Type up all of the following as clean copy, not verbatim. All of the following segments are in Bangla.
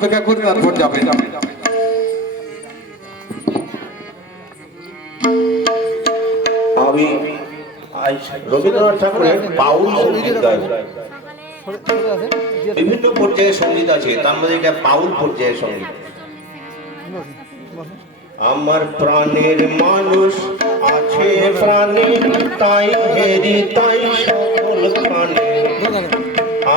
অপেক্ষা করে তারপর যাবে। আমি আজ রবীন্দ্রনাথ ঠাকুরের বাউল সঙ্গীত গাই। বিভিন্ন পর্যায়ে সঙ্গীত আছে, তার মধ্যে এটা বাউল পর্যায়ের সঙ্গীত। আমার প্রাণের মানুষ আছে প্রাণে, তাই হেরি তাই সকল প্রাণে।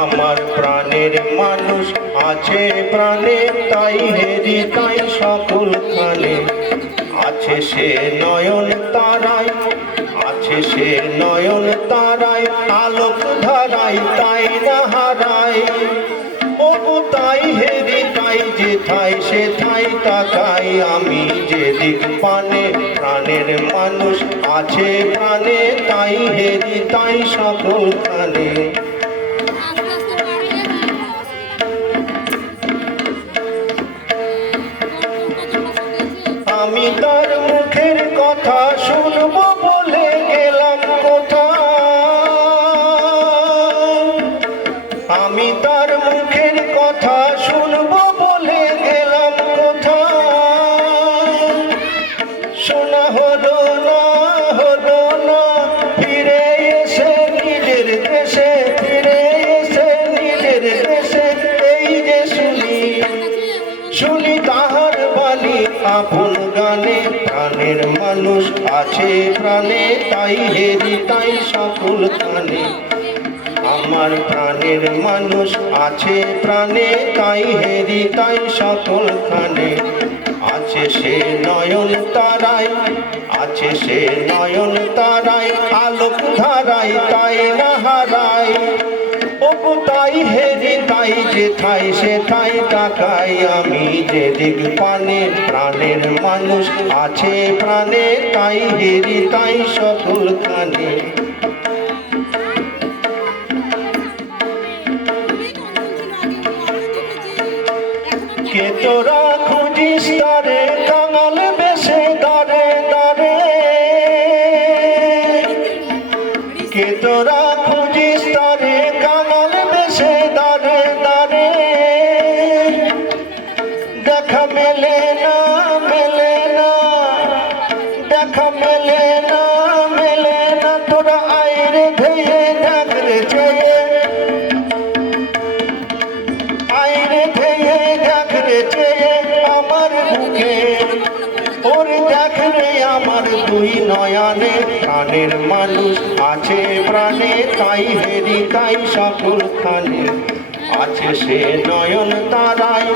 আমার প্রাণের মানুষ আছে প্রাণে, তাই হেরি তাই সকল খানে। আছে সে নয়ন তারায়, আছে সে নয়ন তারায়, আলোক ধারায় তাই না হারায়। ও তাই হেরি তাই যেথায় সেথায় তাকাই আমি যেদিক পানে। প্রাণের মানুষ আছে প্রাণে, তাই হেরি তাই সকল খানে। আমি তার মুখের কথা শুনবো বলে গেলাম কোথায়। আমি তার মুখের কথা শুনবো বলে গেলাম কোথায়। শোনা হলো না, হলো না, ফিরে এসে নিজের দেশে, ফিরে এসে নিজের দেশে। এই যে শুনি, শুনি তাহার বাণী আপন গানে। প্রাণের মানুষ আছে প্রাণে, তাই হেরি তাই সকল খানে। আমার প্রাণের মানুষ আছে প্রাণে, তাই হেরি তাই সকল খানে। আছে সে নয়ন তারায়, আছে সে নয়ন তারায়, আলোক ধারায় তাই না হারায়। ও তাই হেরি তাই যেথায় সেথায় তাকাই আমি যেদিক পানে। প্রাণের মানুষ আছে প্রাণে, তাই হেরি তাই সকল খানে। কে তোরা খুঁজিস তারে কাঙাল বেশে দাঁড়ে দাঁড়ে। কে তোরা খুঁজিস তারে কাঙাল বেশে দাঁড়ে দাঁড়ে। দেখা মেলে না, মেলে না, দেখা মেলে না, মেলে না। তোরা আইরে ধেয়ে ঢাকরে চেয়ে, আইরে ধেয়ে ঢাকরে চেয়ে আমার বুকে। ওর দেখরে আমার দুই নয়নে। প্রাণের মানুষ আছে প্রাণে, তাই হেরি তাই সকল খানে। আছে সে নয়ন তারায়,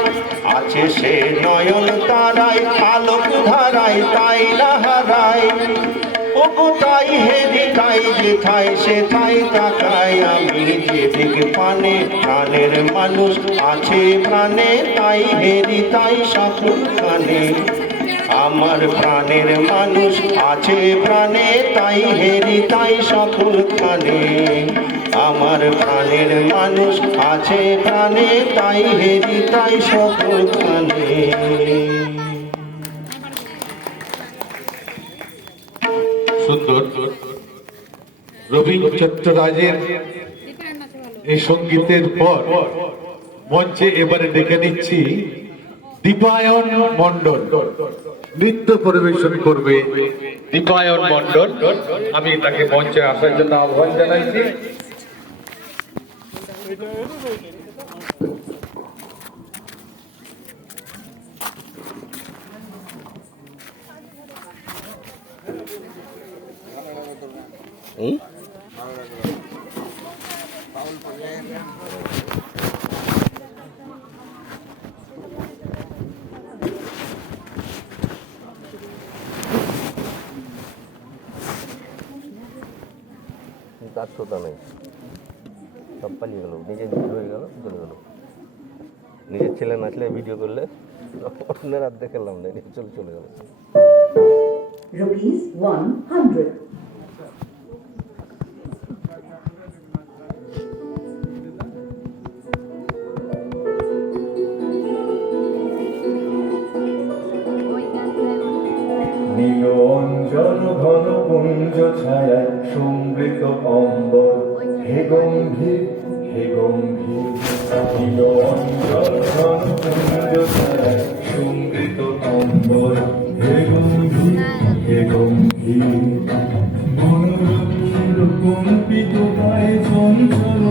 আছে সে নয়ন তারায়, আলোক ধারায় তাই না হারায়। ও তাই হেরি তাই যেথায় সেথায় তাকাই আমি যেদিক পানে। প্রাণের মানুষ আছে প্রাণে, তাই হেরি তাই সকল খানে। আমার প্রাণের মানুষ আছে প্রাণে, তাই হেরি তাই সকল খানে। আমার প্রাণের মানুষ আছে প্রাণে, তাই হেরি তাই সকল খানে। সুন্দর। রবীন্দ্রচন্দ্র রাজের এই সঙ্গীতের পর মঞ্চে এবারে ডেকে নিচ্ছি দীপায়ন মণ্ডল। নৃত্য পরিবেশন করবে দীপায়ন মণ্ডল। আমি তাকে মঞ্চে আসার জন্য আহ্বান জানাচ্ছি। কাজ শ্রোতা নেই, সব পালিয়ে গেল, নিজের হয়ে গেল, চলে গেল। নিজের ছেলে নাচলে ভিডিও করলে অন্যের হাত দেখালাম না, চলে চলে গেল। Rupees 100. নীলঞ্জন ঘন পুঞ্জ ছায়ায় সমৃত অম্বর, হে গম্ভীর, হে গম্ভীর। নীল অঞ্চল ঘনপুঞ্জ ছায়ায় সমৃত অম্বর হে গম্ভীর হে গম্ভীর বনরক্ষীর কম্পিত পায় চঞ্চল